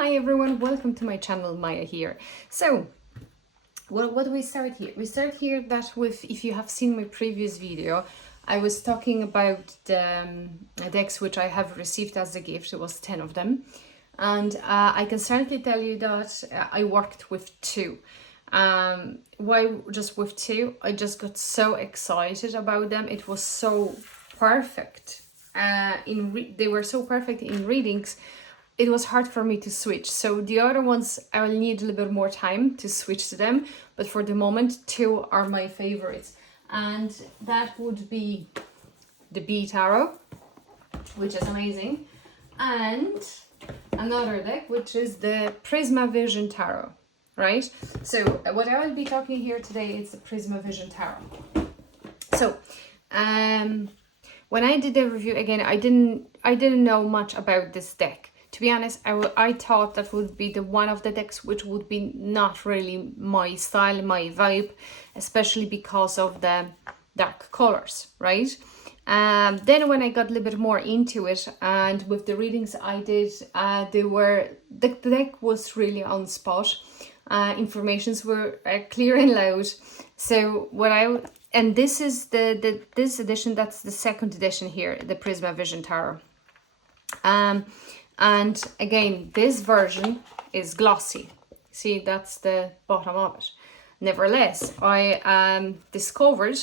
Hi everyone, welcome to my channel, Maya here. So, what do we start here? We start here that with, if you have seen my previous video, I was talking about the decks which I have received as a gift. It was 10 of them. And I can certainly tell you that I worked with two. Why just with two? I just got so excited about them. It was so perfect. They were so perfect in readings. It was hard for me to switch. So the other ones, I will need a little bit more time to switch to them. But for the moment, two are my favorites. And that would be the Bee Tarot, which is amazing. And another deck, which is the Prisma Vision Tarot, right? So what I will be talking here today is the Prisma Vision Tarot. So, when I did the review, again, I didn't know much about this deck. To be honest, I thought that would be the one of the decks which would be not really my style, my vibe, especially because of the dark colors, right? Then when I got a little bit more into it, and with the readings I did, the deck was really on spot. Informations were clear and loud. So and this is this edition, that's the second edition here, the Prisma Vision Tarot. And again, this version is glossy. See, that's the bottom of it. Nevertheless, I discovered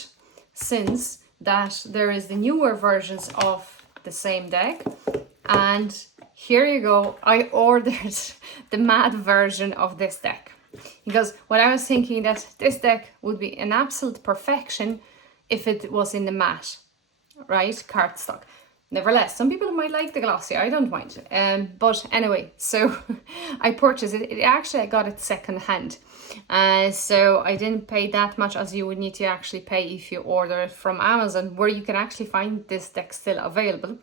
since that there is the newer versions of the same deck. And here you go, I ordered the matte version of this deck. Because what I was thinking that this deck would be an absolute perfection if it was in the matte, right, cardstock. Nevertheless, some people might like the glossy, I don't mind. But anyway, so I purchased it. Actually, I got it second hand. So I didn't pay that much as you would need to actually pay if you order it from Amazon, where you can actually find this deck still available.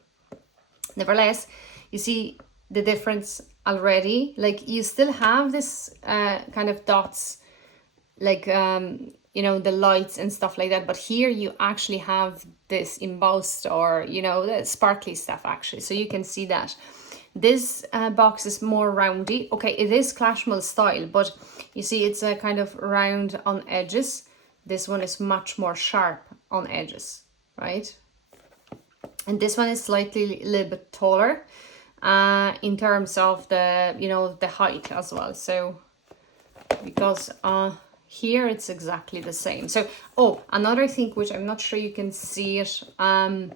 Nevertheless, you see the difference already. Like, you still have this kind of dots, like you know, the lights and stuff like that, but here you actually have this embossed, or you know, the sparkly stuff actually, so you can see that this box is more roundy. Okay, it is Clashmill style, but you see it's a kind of round on edges. This one is much more sharp on edges, right? And this one is slightly a little bit taller in terms of the, you know, the height as well. So because here it's exactly the same. So, oh, another thing which I'm not sure you can see it on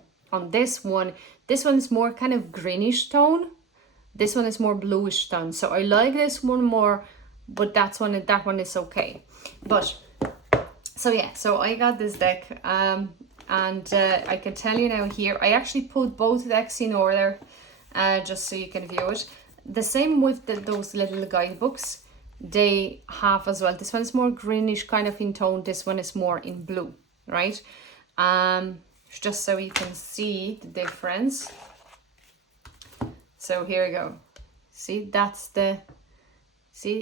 this one is more kind of greenish tone. This one is more bluish tone. So I like this one more, but that one is okay. But so yeah, so I got this deck, and I can tell you now here, I actually put both decks in order, just so you can view it. The same with those little guidebooks. They have as well. This one is more greenish kind of in tone. This one is more in blue, right? Just so you can see the difference. So here we go. See,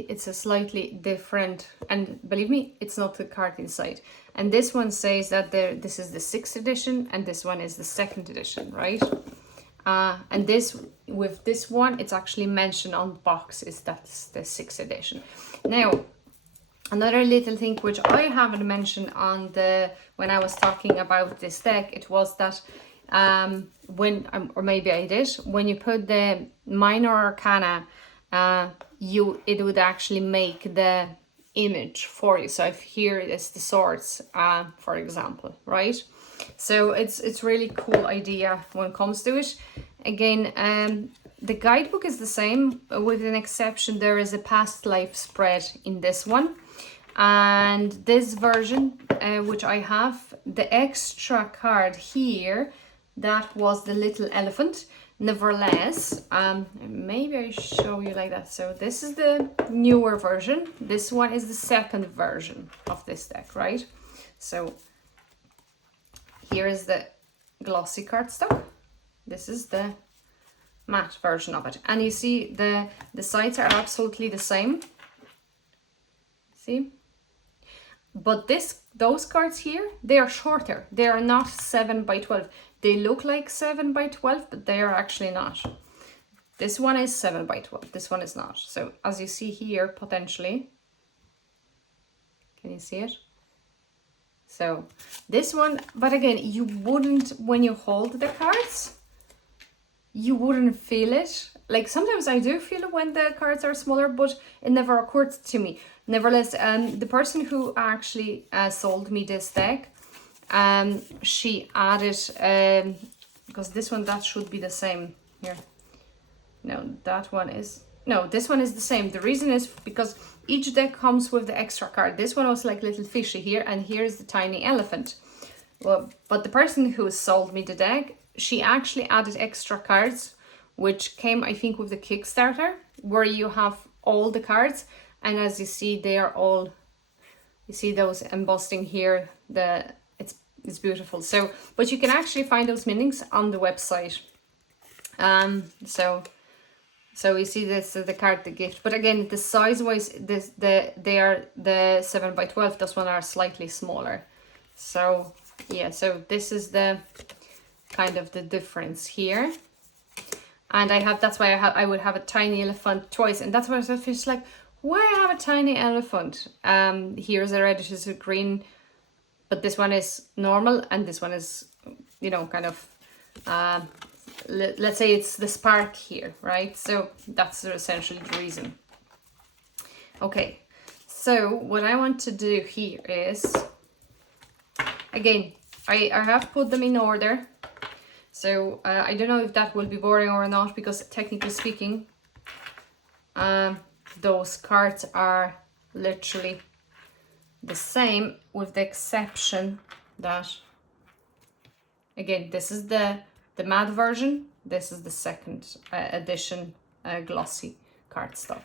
it's a slightly different, and believe me, it's not the card inside. And this one says that this is the 6th edition and this one is the 2nd edition, right? And with this one, it's actually mentioned on the box that's the 6th edition. Now, another little thing which I haven't mentioned when I was talking about this deck, it was that or maybe I did, when you put the minor arcana, it would actually make the image for you. So if here is the swords, for example, right? So it's really cool idea when it comes to it. Again, the guidebook is the same, with an exception. There is a past life spread in this one. And this version, which I have, the extra card here, that was the little elephant. Nevertheless, maybe I show you like that. So this is the newer version. This one is the 2nd version of this deck, right? So here is the glossy cardstock. This is the matte version of it. And you see the sides are absolutely the same. See? But those cards here, they are shorter. They are not 7 by 12. They look like 7 by 12, but they are actually not. This one is 7 by 12. This one is not. So as you see here, potentially, can you see it? So this one, but again, you wouldn't, when you hold the cards, you wouldn't feel it. Like sometimes I do feel it when the cards are smaller, but it never occurred to me. Nevertheless, the person who actually sold me this deck, she added, because this one, that should be the same here. No, that one is, no, this one is the same. The reason is because each deck comes with the extra card. This one was like little fishy here, and here's the tiny elephant. Well, but the person who sold me the deck, she actually added extra cards, which came, I think, with the Kickstarter, where you have all the cards, and as you see, they are all, you see those embossing here, it's beautiful. So, but you can actually find those meanings on the website. So you see this is the card, the gift, but again, the size wise, they are the 7 by 12. This one are slightly smaller. So yeah, so this is the kind of the difference here. And that's why I would have a tiny elephant twice, and that's why I was like, why have a tiny elephant? Here's a red, this is a green, but this one is normal, and this one is, you know, kind of, let's say it's the spark here, right? So that's essentially the reason. Okay, so what I want to do here is, again, I have put them in order. So I don't know if that will be boring or not, because technically speaking, those cards are literally the same, with the exception that, again, this is the matte version, this is the second edition glossy cardstock.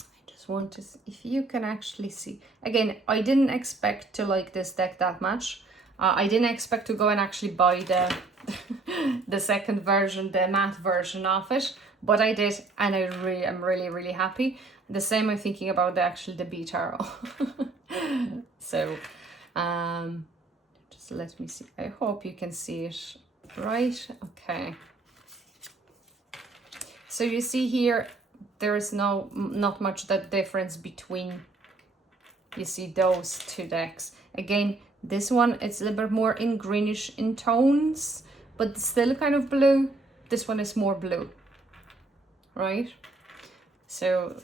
I just want to see if you can actually see. Again, I didn't expect to like this deck that much. I didn't expect to go and actually buy the the second version, the matte version of it, but I did, and I'm really happy. The same I'm thinking about the B tarot. So just let me see. I hope you can see it right. Okay. So you see here, there is not much that difference between, you see, those two decks. Again, this one, it's a little bit more in greenish in tones, but still kind of blue. This one is more blue, right? So,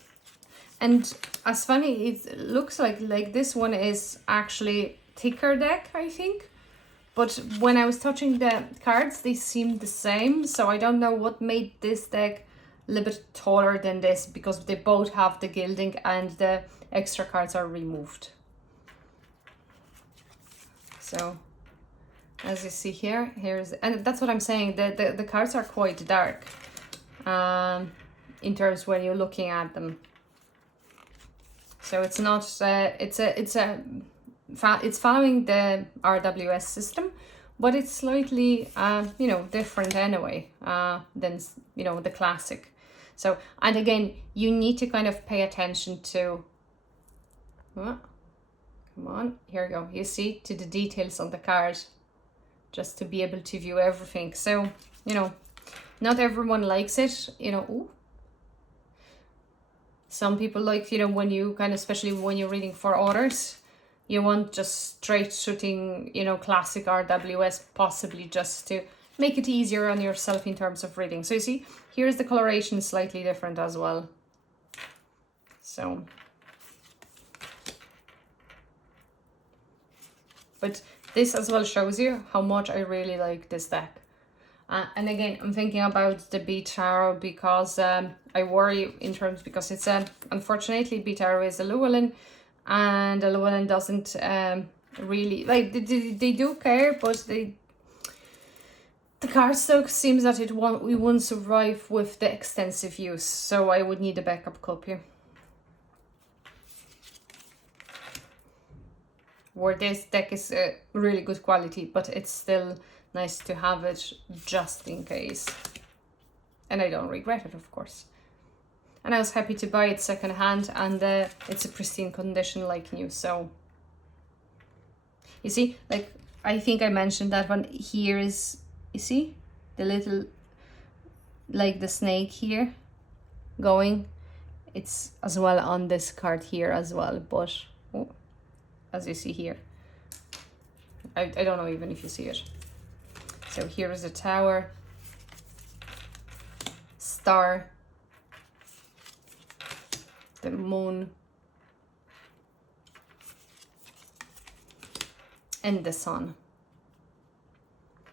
and as funny, it looks like this one is actually thicker deck, I think. But when I was touching the cards, they seemed the same. So I don't know what made this deck a little bit taller than this, because they both have the gilding and the extra cards are removed. So as you see here, and that's what I'm saying, the cards are quite dark in terms when you're looking at them. So it's not it's following the RWS system, but it's slightly you know, different anyway than, you know, the classic. So, and again, you need to kind of pay attention to, come on, here we go. You see, to the details on the card, just to be able to view everything. So, you know, not everyone likes it, you know. Ooh. Some people like, you know, when you kind of, especially when you're reading for others, you want just straight shooting, you know, classic RWS, possibly just to make it easier on yourself in terms of reading. So you see, here's the coloration slightly different as well. So, but this as well shows you how much I really like this deck. And again, I'm thinking about the B tarot because I worry in terms, because it's unfortunately B tarot is a Llewellyn, and a Llewellyn doesn't really like, they do care, but the cardstock seems that it won't survive with the extensive use, so I would need a backup copy. Where this deck is really good quality, but it's still nice to have it just in case. And I don't regret it, of course. And I was happy to buy it secondhand, and it's a pristine condition like new. So you see, like, I think I mentioned that one. Here is, you see, the little like the snake here going. It's as well on this card here as well, but oh, as you see here, I don't know even if you see it. So here is the tower, star, the moon, and the sun.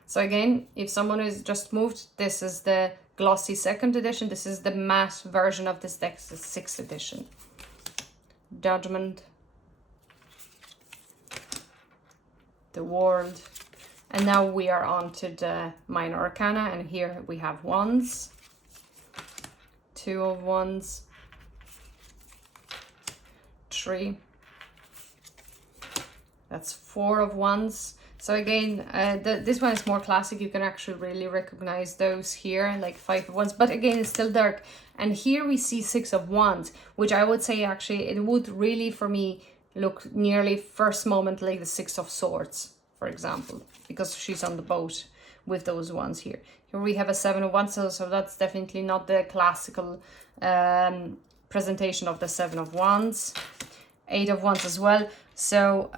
So again, if someone is just moved, this is the glossy 2nd edition. This is the matte version of this deck, the 6th edition. Judgment, the world, and now we are on to the minor arcana, and here we have wands, 2 of wands, 3, that's 4 of wands. So again, this one is more classic. You can actually really recognize those here, like 5 of wands, but again, it's still dark. And here we see 6 of wands, which I would say actually it would really, for me, look nearly first moment like the 6 of swords, for example, because she's on the boat with those ones here. Here we have a 7 of wands, so that's definitely not the classical presentation of the 7 of wands. 8 of wands as well. So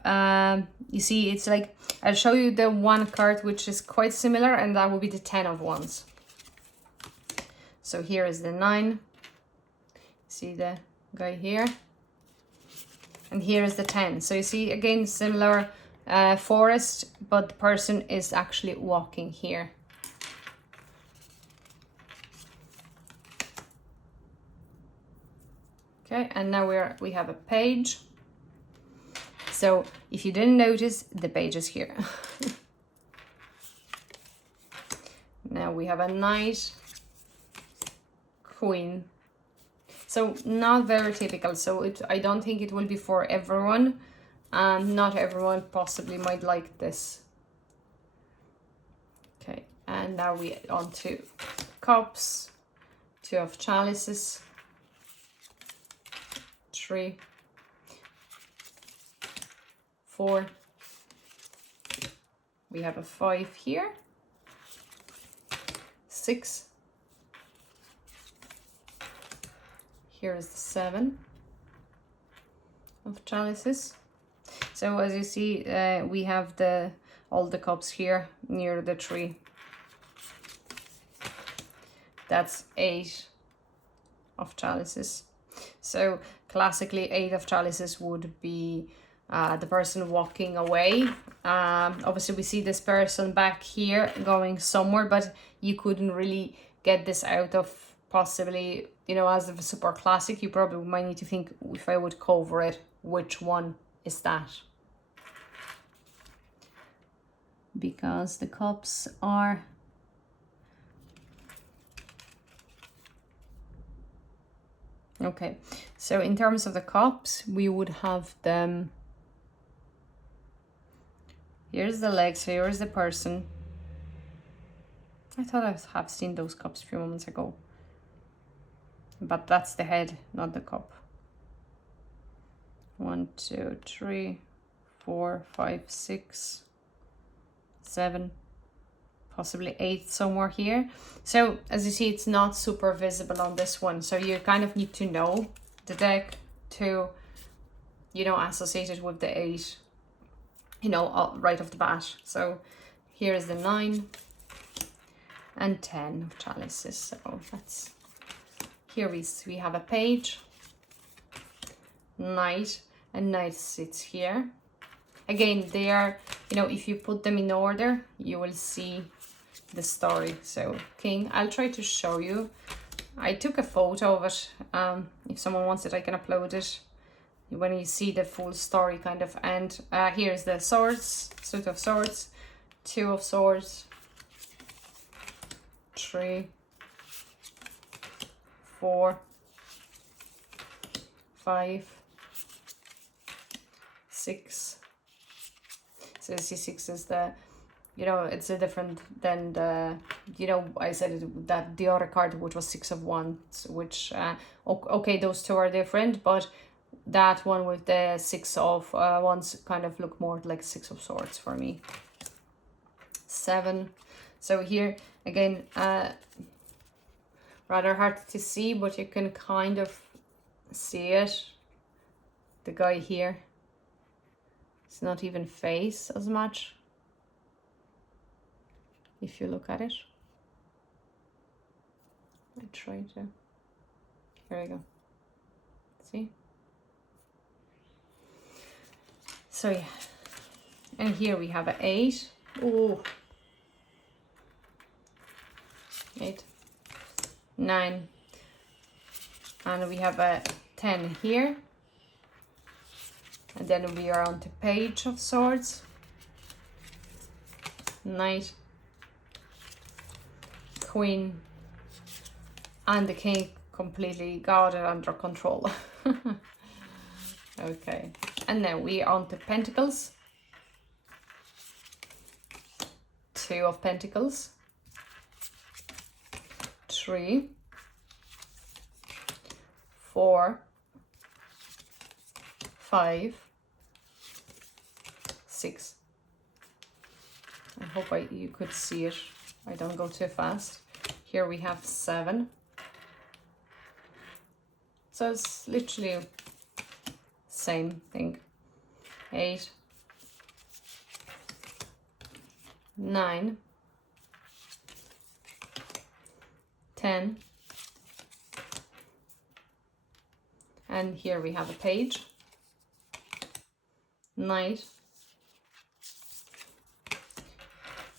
you see, it's like, I'll show you the one card which is quite similar, and that will be the 10 of wands. So here is the 9. See the guy here, and here is the 10. So you see, again, similar forest, but the person is actually walking here. Okay, and now we have a page. So if you didn't notice, the page is here. Now we have a knight, queen. So not very typical. So I don't think it will be for everyone. Not everyone possibly might like this. Okay, and now we on to cups, 2 of chalices, 3, 4. We have a 5 here, 6. Here is the 7 of chalices. So as you see, we have all the cups here near the tree. That's 8 of chalices. So classically, 8 of chalices would be the person walking away. Obviously, we see this person back here going somewhere, but you couldn't really get this out of possibly, you know, as a super classic. You probably might need to think, if I would cover it, which one is that? Because the cups are... Okay, so in terms of the cups, we would have them... Here's the legs, here's the person. I thought I have seen those cups a few moments ago. But that's the head, not the cup. 1, 2, 3, 4, 5, 6, 7, possibly 8 somewhere here. So as you see, it's not super visible on this one. So you kind of need to know the deck to, you know, associate it with the 8, you know, right off the bat. So here is the 9 and 10 of chalices. So that's, here we have a page, knight, and knight sits here. Again, they are, you know, if you put them in order, you will see the story. So king, I'll try to show you. I took a photo of it. If someone wants it, I can upload it when you see the full story kind of. And here's the swords, suit of swords, 2 of swords, 3, 4, 5, 6. So C6 is the, you know, it's a different than the, you know, I said it, that the other card, which was 6 of wands, which, okay, those two are different, but that one with the 6 of wands kind of look more like 6 of swords for me. 7. So here, again, rather hard to see, but you can kind of see it. The guy here, it's not even face as much if you look at it. I try to, here we go, see? So yeah, and here we have an 8. Oh, 8, 9, and we have a 10 here, and then we are on to Page of Swords, Knight, Queen, and the King completely got it under control. Okay, and now we are on to Pentacles, 2 of Pentacles, 3, 4, 5, 6. I hope you could see it. I don't go too fast. Here we have 7. So it's literally same thing. 8, 9, 10, and here we have a Page, Knight,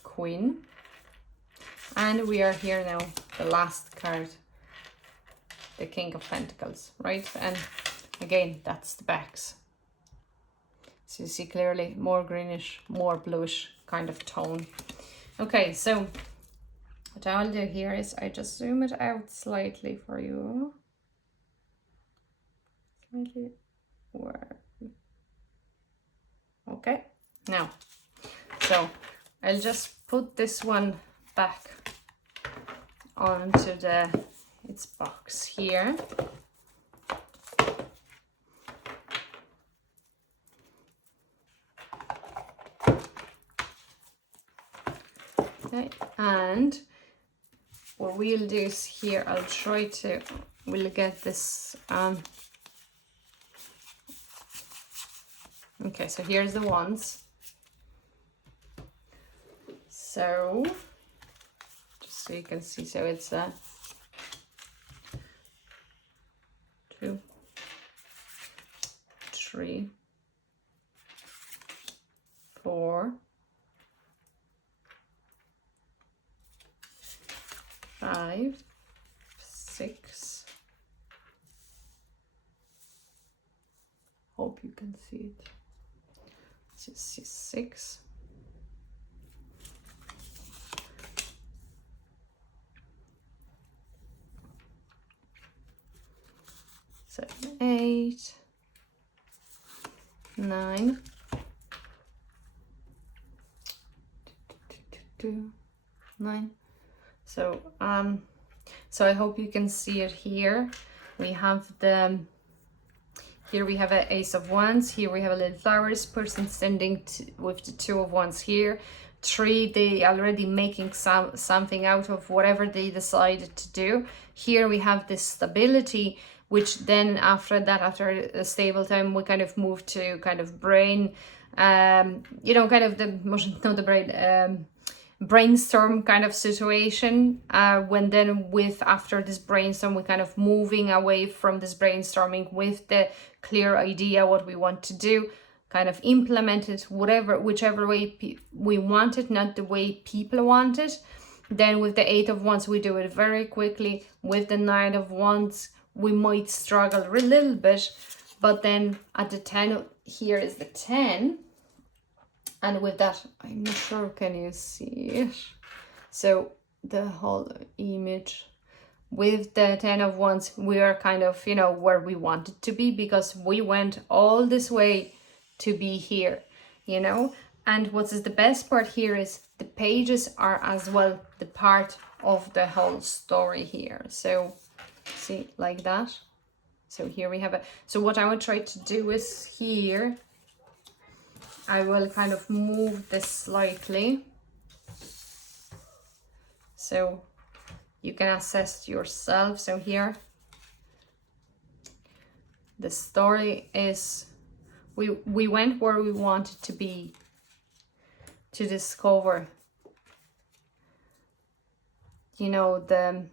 Queen, and we are here now, the last card, the King of Pentacles, right? And again, that's the backs. So you see clearly more greenish, more bluish kind of tone. Okay, so what I'll do here is I just zoom it out slightly for you. Slightly where? Okay, now, so I'll just put this one back onto its box here. Okay, and what we'll do is here, I'll try to, we'll get this, okay, so here's the ones. So, just so you can see, so it's 2, 3, 4, 5, 6. Hope you can see it. Let's just see 6. 7, 8, 9, 9. So so I hope you can see it here. We have the, here we have an Ace of Wands, here we have a little flowers, person standing with the 2 of Wands here. 3, they already making something out of whatever they decided to do. Here we have this stability, which then after that, after a stable time, we kind of move to kind of brain, you know, kind of the, not the brain, brainstorm kind of situation, when then with after this brainstorm we're kind of moving away from this brainstorming with the clear idea what we want to do, kind of implement it whichever way we want it, not the way people want it. Then with the 8 of Wands we do it very quickly. With the 9 of Wands we might struggle a little bit, but then at the 10, here is the 10. And with that, I'm not sure, can you see it? So the whole image with the 10 of Wands, we are kind of, you know, where we wanted to be, because we went all this way to be here, you know. And what is the best part here is the pages are as well the part of the whole story here. So see, like that. So here we have it. So what I would try to do is here, I will kind of move this slightly. So you can assess yourself. So here, the story is, we went where we wanted to be, to discover, you know, the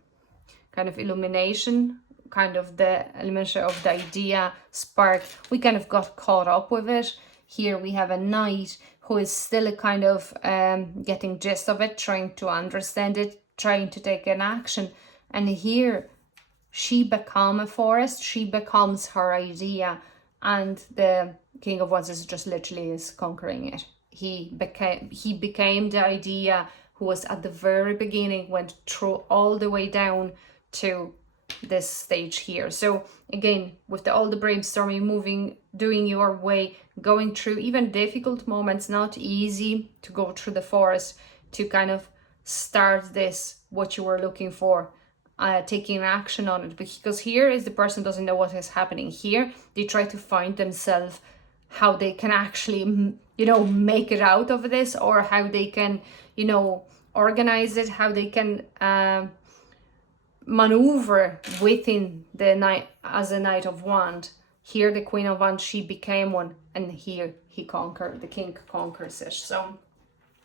kind of illumination, kind of the element of the idea, spark. We kind of got caught up with it. Here we have a knight who is still a kind of getting gist of it, trying to understand it, trying to take an action. And here she become a forest, she becomes her idea, and the King of Wands is just literally is conquering it. He became the idea, who was at the very beginning, went through all the way down to this stage here. So again, with all the brainstorming, moving, doing your way, going through even difficult moments, not easy to go through the forest, to kind of start this, what you were looking for, taking action on it. Because here is the person doesn't know what is happening. Here they try to find themselves, how they can actually, you know, make it out of this, or how they can, you know, organize it, how they can maneuver within the Knight, as a Knight of Wands. Here the Queen of Wands, she became one, and here he conquered, the king conquers it. So,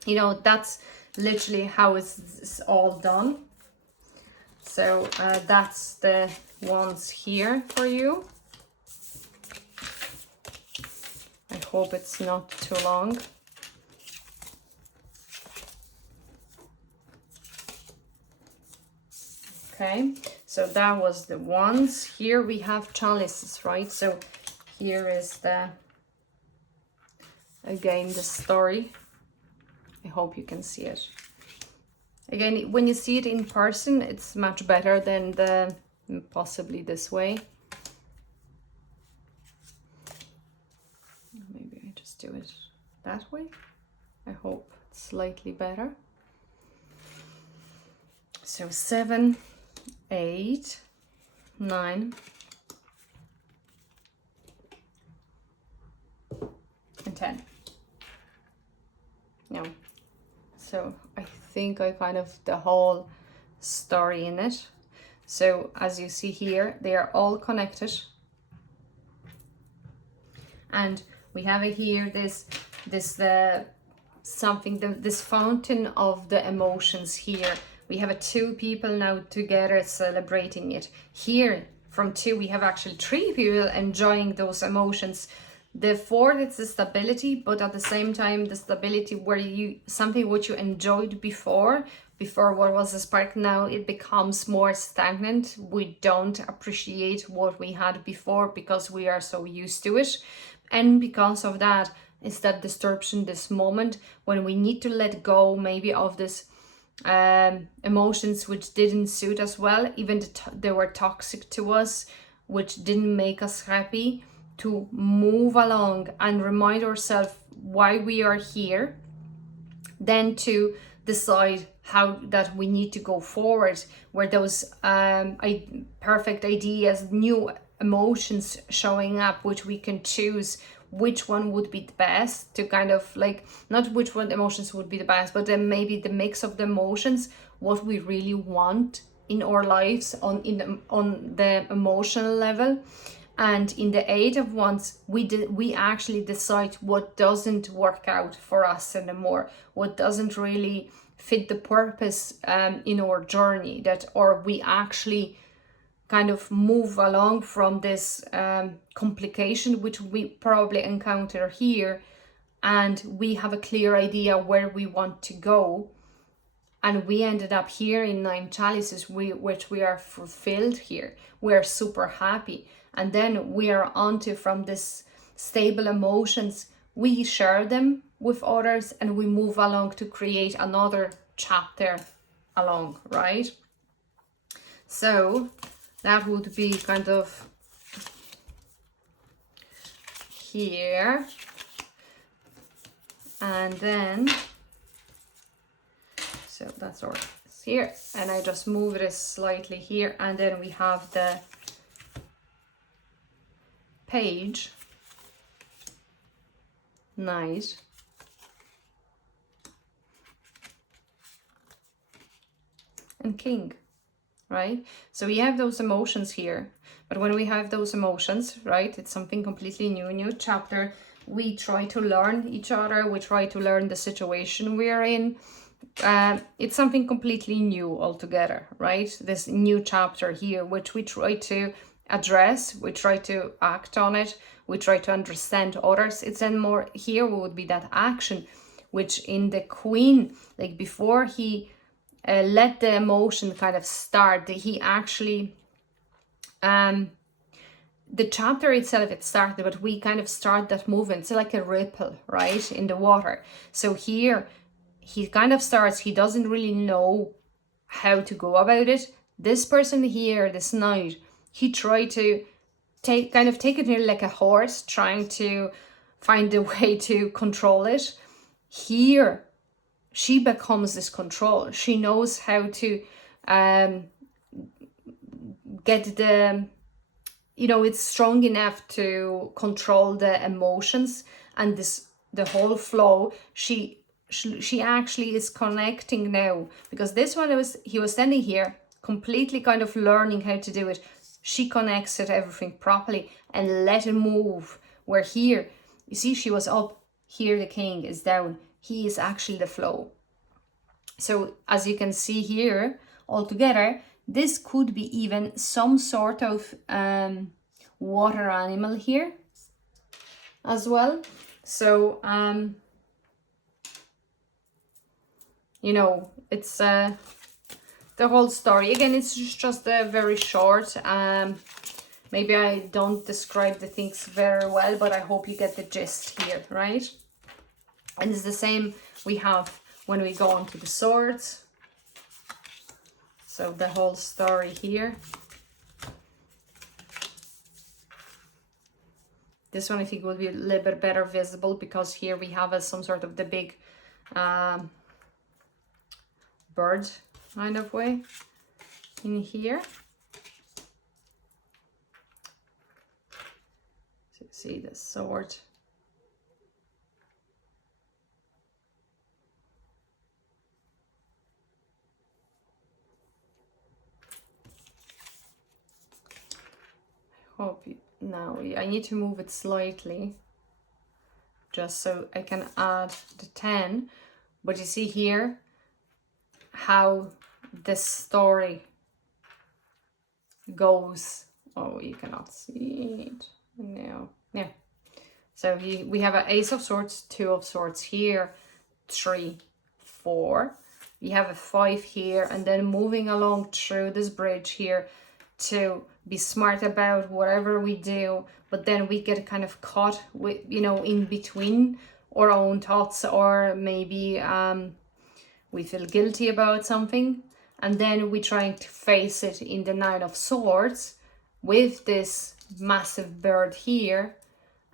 you know, that's literally how it's all done. So that's the wands here for you. I hope it's not too long. Okay, so that was the wands. Here we have chalices, right? So here is the, again, the story. I hope you can see it. Again, when you see it in person, it's much better than the possibly this way. Maybe I just do it that way. I hope it's slightly better. So 7, 8, 9, and 10. No. So I think I kind of the whole story in it. So as you see here, they are all connected. And we have it here, this fountain of the emotions here. We have two people now together celebrating it. Here from 2, we have actually 3 people enjoying those emotions. The 4, it's the stability, but at the same time, the stability where you, something what you enjoyed before what was a spark, now it becomes more stagnant. We don't appreciate what we had before because we are so used to it. And because of that, it's that distortion, this moment when we need to let go maybe of this emotions which didn't suit us well, even they were toxic to us, which didn't make us happy, to move along and remind ourselves why we are here, then to decide how that we need to go forward, where those perfect ideas, new emotions showing up, which we can choose which one would be the best, to kind of like, not which one emotions would be the best, but then maybe the mix of the emotions, what we really want in our lives on the emotional level. And in the 8 of Wands, we actually decide what doesn't work out for us anymore, what doesn't really fit the purpose in our journey, that, or we actually kind of move along from this complication which we probably encounter here, and we have a clear idea where we want to go, and we ended up here in 9 chalices, which we are fulfilled here, we are super happy. And then we are onto, from this stable emotions, we share them with others and we move along to create another chapter along, right? So that would be kind of here. And then, so that's our here. And I just move this slightly here. And then we have the Page, Knight, and King. right? So we have those emotions here. But when we have those emotions, right, it's something completely new, a new chapter. We try to learn each other. We try to learn the situation we're in. It's something completely new altogether, right? This new chapter here, which we try to address, we try to act on it, we try to understand others. It's then more here would be that action, which in the Queen, like before he let the emotion kind of start, he actually the chapter itself, it started, but we kind of start that movement. It's like a ripple, right, in the water. So here he kind of starts, he doesn't really know how to go about it. This person here, this knight, he tried to take it nearly like a horse, trying to find a way to control it. Here she becomes this control. She knows how to get the, you know, it's strong enough to control the emotions and this, the whole flow. She actually is connecting now, because this one was, he was standing here completely kind of learning how to do it. She connects it everything properly and let it move. Where here, you see, she was up here, the king is down, he is actually the flow. So as you can see here, altogether, this could be even some sort of water animal here as well. So you know, it's the whole story. Again, it's just a very short. Maybe I don't describe the things very well, but I hope you get the gist here, right? And it's the same we have when we go on to the swords. So the whole story here. This one I think will be a little bit better visible, because here we have some sort of the big bird kind of way in here. So see the sword. Hope you, now I need to move it slightly just so I can add the 10. But you see here how this story goes. Oh, you cannot see it. No. Yeah. So we have an ace of swords, 2 of swords here, 3, 4. We have a 5 here, and then moving along through this bridge here to be smart about whatever we do, but then we get kind of caught with, you know, in between our own thoughts, or maybe we feel guilty about something, and then we trying to face it in the 9 of swords with this massive bird here,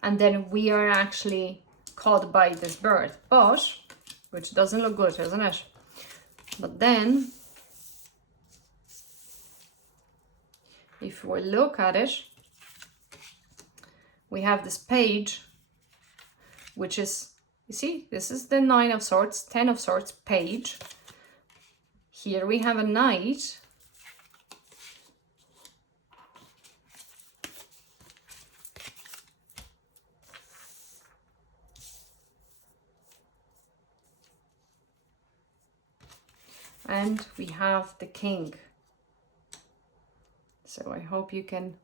and then we are actually caught by this bird, but which doesn't look good, doesn't it? But then if we look at it, we have this page, which is, you see, this is the 9 of swords, 10 of swords page. Here we have a knight. And we have the king. So I hope you can,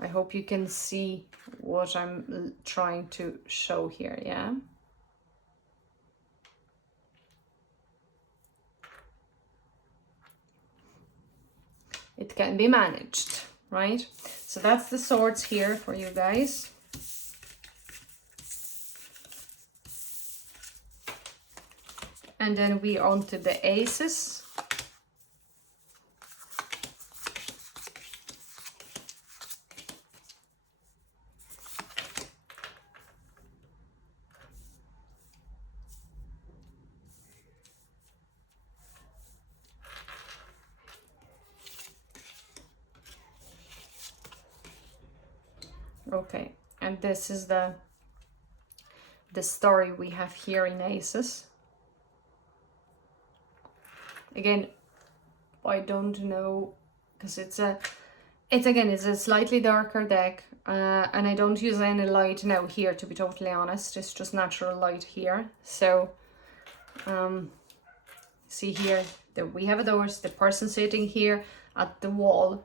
I hope you can see what I'm trying to show here, yeah? It can be managed, right? So that's the swords here for you guys. And then we on to the aces. Okay, and this is the story we have here in aces. again, I don't know, because it's a slightly darker deck, and I don't use any light now here, to be totally honest. It's just natural light here. So see here that we have the person sitting here at the wall.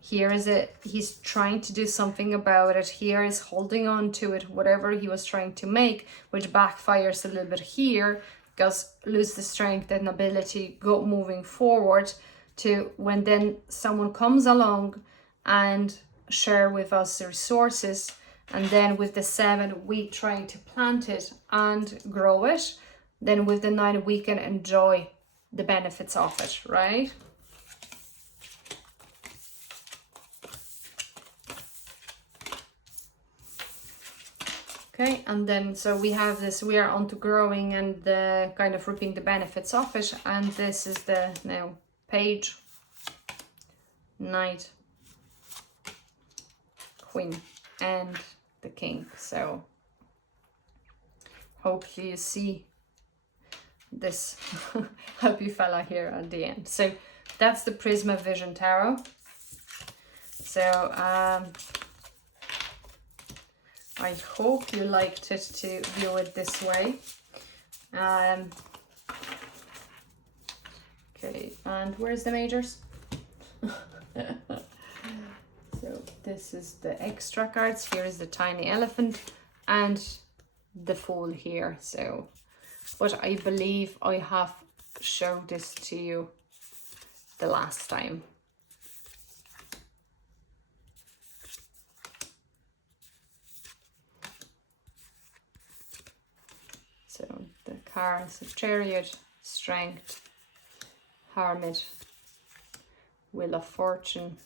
Here is he's trying to do something about it. Here is holding on to it, whatever he was trying to make, which backfires a little bit here, because lose the strength and ability go moving forward to when then someone comes along and share with us the resources. And then with the 7, we try to plant it and grow it. Then with the 9, we can enjoy the benefits of it, right? Okay, and then so we have this, we are on to growing and the kind of reaping the benefits of it. And this is the now Page, Knight, Queen, and the King. So hopefully you see this happy fella here at the end. So that's the Prisma Vision Tarot. So I hope you liked it to view it this way. Okay, and where's the majors? So this is the extra cards. Here is the tiny elephant and the Fool here. So, but I believe I have showed this to you the last time. So the cards of Chariot, Strength, Hermit, Wheel of Fortune,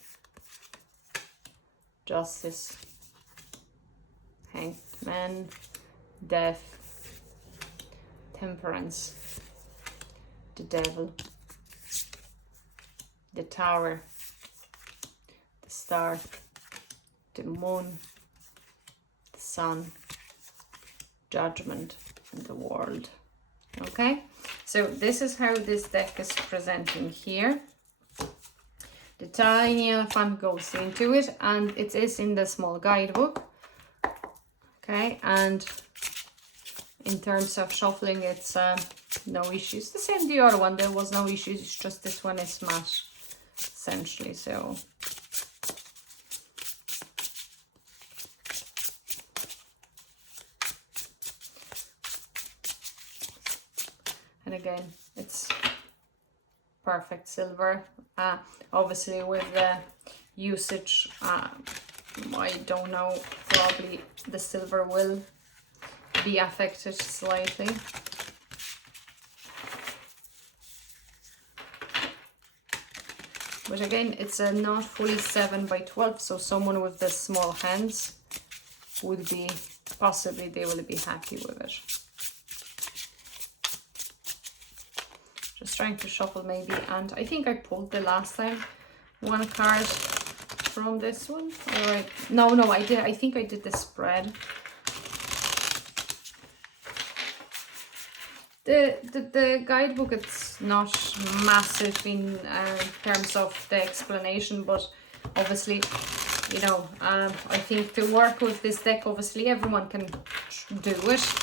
Justice, Hanged Man, Death, Temperance, the Devil, the Tower, the Star, the Moon, the Sun, Judgment, and the World. Okay, so this is how this deck is presenting here. The tiny elephant goes into it, and it is in the small guidebook. Okay, and in terms of shuffling, it's no issues. The same the other one, there was no issues. It's just this one is matte, essentially. So and again, it's perfect silver. Obviously with the usage, I don't know, probably the silver will be affected slightly. But again, it's a not fully 7 by 12, so someone with the small hands would be, possibly they will be happy with it. Just trying to shuffle maybe, and I think I pulled the last time one card from this one. All right, no, I did. I think I did the spread. The guidebook, it's not massive in terms of the explanation, but obviously, you know, I think to work with this deck, obviously everyone can do it.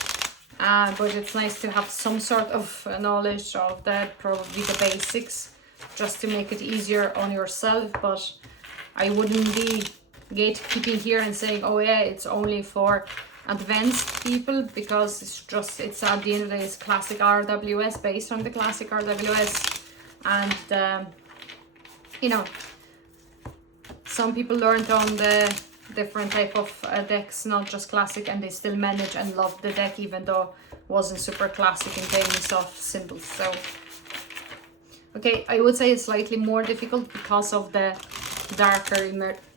But it's nice to have some sort of knowledge of that, probably the basics, just to make it easier on yourself. But I wouldn't be gatekeeping here and saying, oh yeah, it's only for advanced people, because it's at the end of the day, it's classic RWS, based on the classic RWS. And you know, some people learned on the different type of decks, not just classic, and they still manage and love the deck, even though it wasn't super classic in terms of symbols. So okay, I would say it's slightly more difficult because of the darker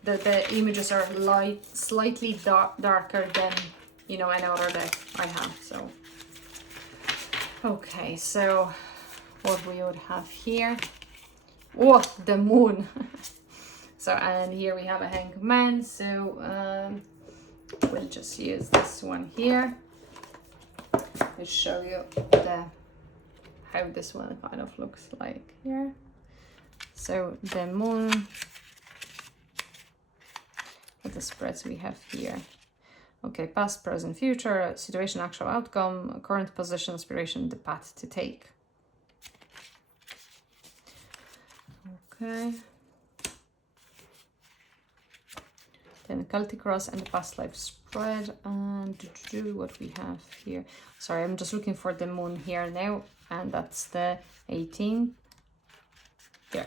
the images are slightly darker than, you know, any other deck I have. So okay, so what we would have here, oh, the Moon. So, and here we have a Hanged Man, so we'll just use this one here to show you the how this one kind of looks like here. So the moon, what the spreads we have here. Okay, past, present, future, situation, actual outcome, current position, aspiration, the path to take. Okay. Then Celtic cross and the past life spread, and what we have here. Sorry, I'm just looking for the moon here now, and that's the 18. There.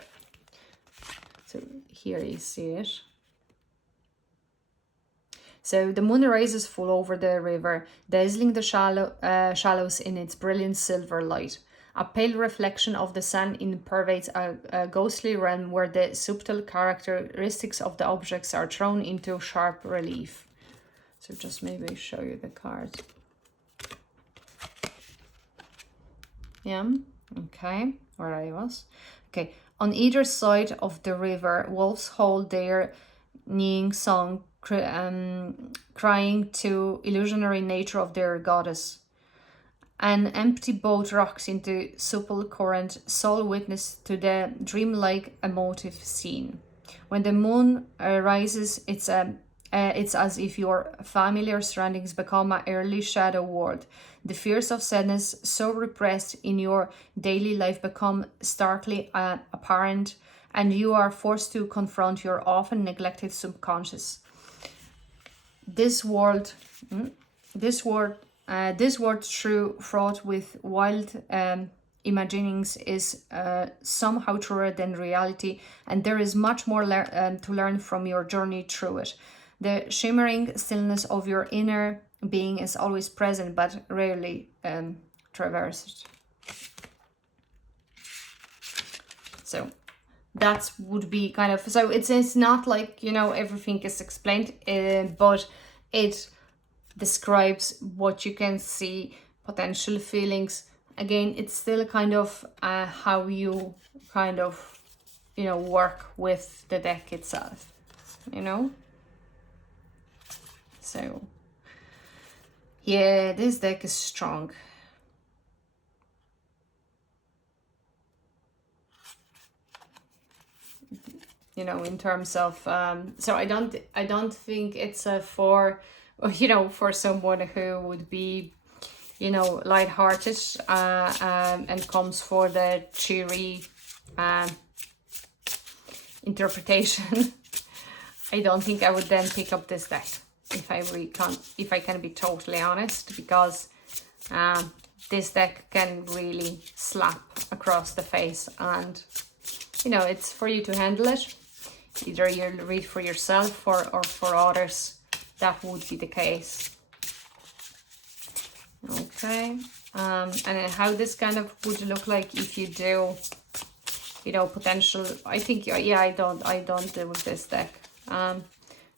So here you see it. So the moon rises full over the river, dazzling the shallows in its brilliant silver light. A pale reflection of the sun pervades a ghostly realm where the subtle characteristics of the objects are thrown into sharp relief. So just maybe show you the cards. Yeah, okay, where I was. Okay, on either side of the river, wolves hold their neighing song, crying to illusionary nature of their goddess. An empty boat rocks into supple current, sole witness to the dreamlike emotive scene. When the moon rises, it's as if your familiar surroundings become an early shadow world. The fears of sadness, so repressed in your daily life, become starkly apparent, and you are forced to confront your often neglected subconscious. This world, true, fraught with wild imaginings, is somehow truer than reality, and there is much more to learn from your journey through it. The shimmering stillness of your inner being is always present, but rarely traversed. So that would be kind of, so it's not like, you know, everything is explained, but it describes what you can see, potential feelings. Again, it's still kind of how you kind of, you know, work with the deck itself, you know. So yeah, this deck is strong. You know, in terms of so I don't think it's for, you know, for someone who would be, you know, lighthearted and comes for the cheery interpretation. I don't think I would then pick up this deck if I can be totally honest, because this deck can really slap across the face, and you know, it's for you to handle it. Either you'll read for yourself or for others. That would be the case. Okay, and then how this kind of would look like if you do, you know, potential. I think, yeah, I don't do with this deck.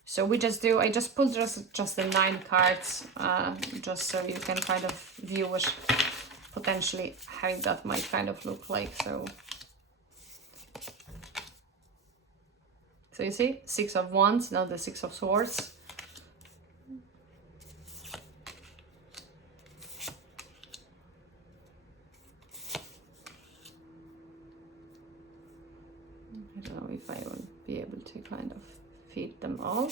So we just do. I just pulled just the 9 cards, just so you can kind of view it potentially how that might kind of look like. So you see, 6 of Wands, now the 6 of Swords. I don't know if I will be able to kind of feed them all.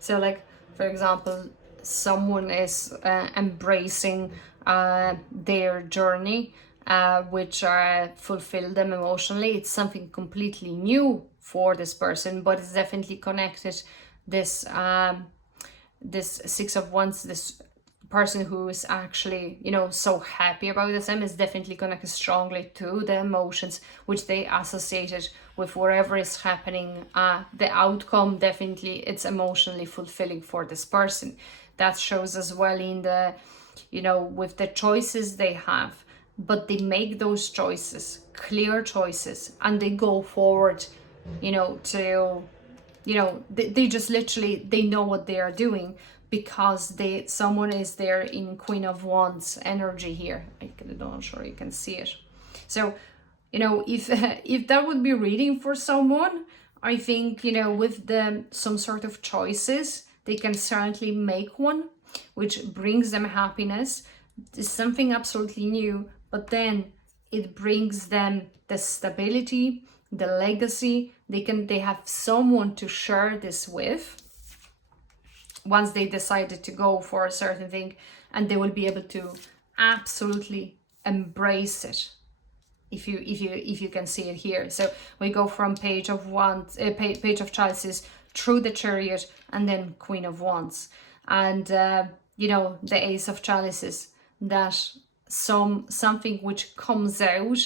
So like, for example, someone is embracing their journey, which fulfill them emotionally. It's something completely new for this person, but it's definitely connected. This 6 of Wands, this person who is actually, you know, so happy about this is definitely connected strongly to the emotions which they associated with whatever is happening. The outcome, definitely it's emotionally fulfilling for this person. That shows as well in the, you know, with the choices they have, but they make those choices, clear choices, and they go forward, you know, to, you know, they just literally, they know what they are doing, because someone is there in Queen of Wands energy here. I'm not sure you can see it. So, you know, if if that would be reading for someone, I think, you know, with some sort of choices, they can certainly make one, which brings them happiness. It's something absolutely new, but then it brings them the stability, the legacy. They have someone to share this with once they decided to go for a certain thing, and they will be able to absolutely embrace it. If you can see it here. So we go from Page of Wands, Page of Chalices, through the Chariot, and then Queen of Wands, and you know, the Ace of Chalices, that something which comes out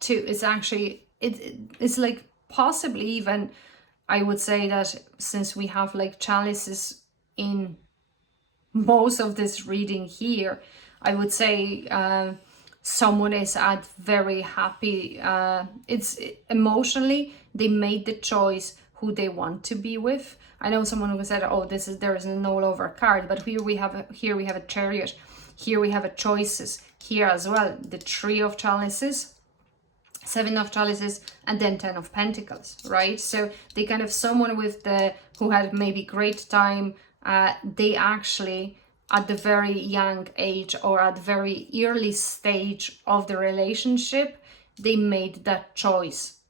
to is actually it's like possibly even, I would say that since we have like chalices in most of this reading here, I would say someone is at very happy, it's emotionally they made the choice who they want to be with. I know someone who said, oh, there is no lover card, but here we have a Chariot, here we have a choices here as well, the Three of Chalices, Seven of Chalices, and then 10 of Pentacles, right? So they kind of, someone with who had maybe great time, they actually at the very young age or at the very early stage of the relationship, they made that choice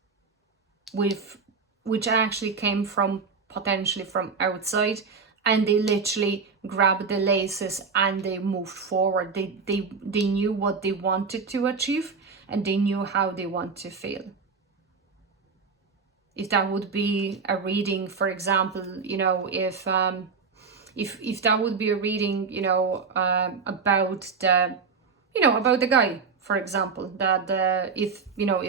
which actually came from potentially from outside, and they literally grabbed the laces and they moved forward. They knew what they wanted to achieve, and they knew how they want to feel. If that would be a reading, for example, you know, if that would be a reading, you know, about the guy, for example, that if you know,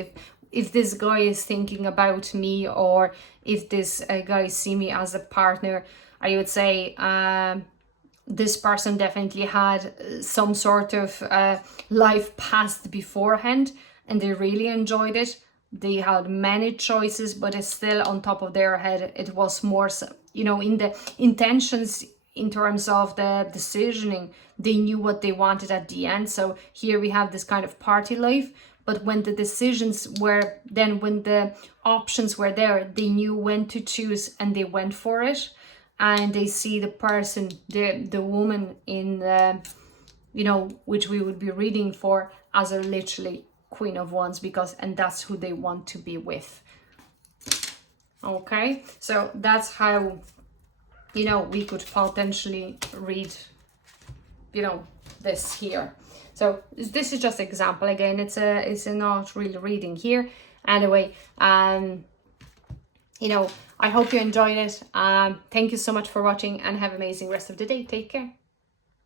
if this guy is thinking about me, or if this guy see me as a partner, I would say this person definitely had some sort of life past beforehand, and they really enjoyed it. They had many choices, but it's still on top of their head. It was more, you know, in the intentions, in terms of the decisioning, they knew what they wanted at the end. So here we have this kind of party life, but when the decisions were, then when the options were there, they knew when to choose and they went for it. And they see the person, the woman in the, you know, which we would be reading for, as a literally Queen of Wands, and that's who they want to be with. Okay, so that's how, you know, we could potentially read, you know, this here. So this is just example. Again, it's a not really reading here. Anyway, you know, I hope you enjoyed it. Thank you so much for watching, and have an amazing rest of the day. Take care.